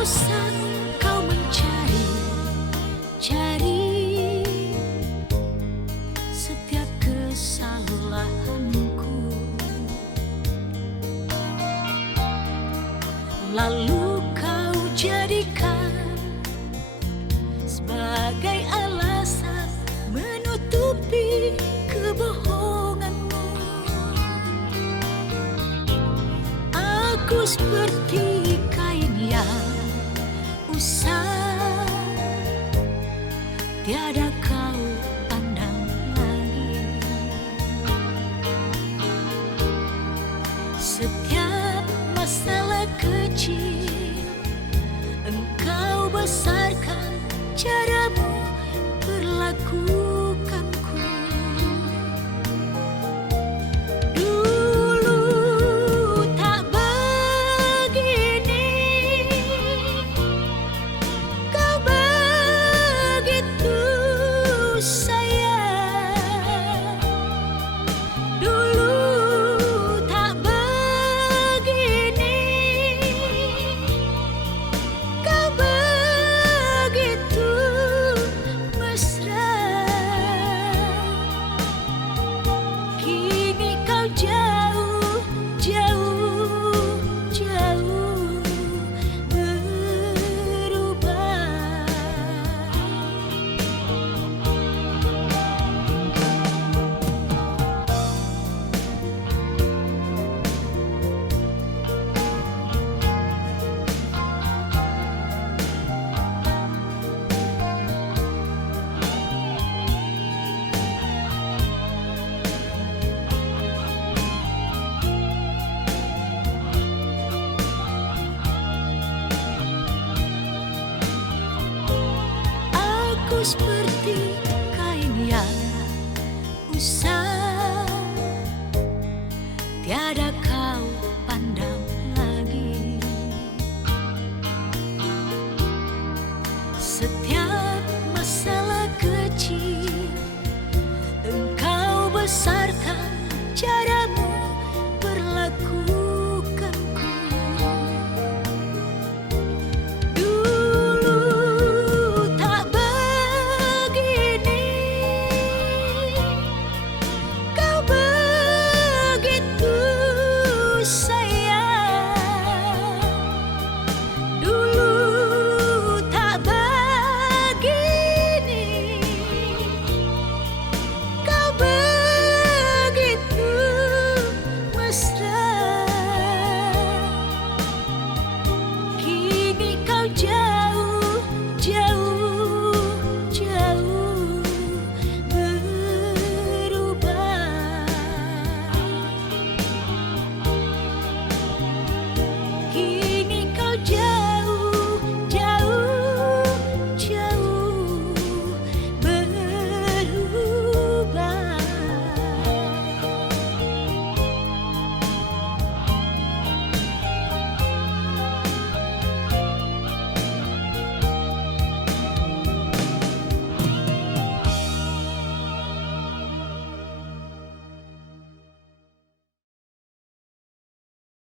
bosan kau mencari-cari setiap kesalahanku, lalu kau jadikan sebagai alasan menutupi kebohonganmu. Aku seperti kain yang usang, tiada kau pandang lagi. Setiap masalah kecil engkau besarkan, caramu perlakukanku. Dulu tak begini, kau begitu sayang. Dulu tak begini, kau begitu mesra. Kini kau jauh, jauh, jauh berubah. Aku seperti kain yang usang,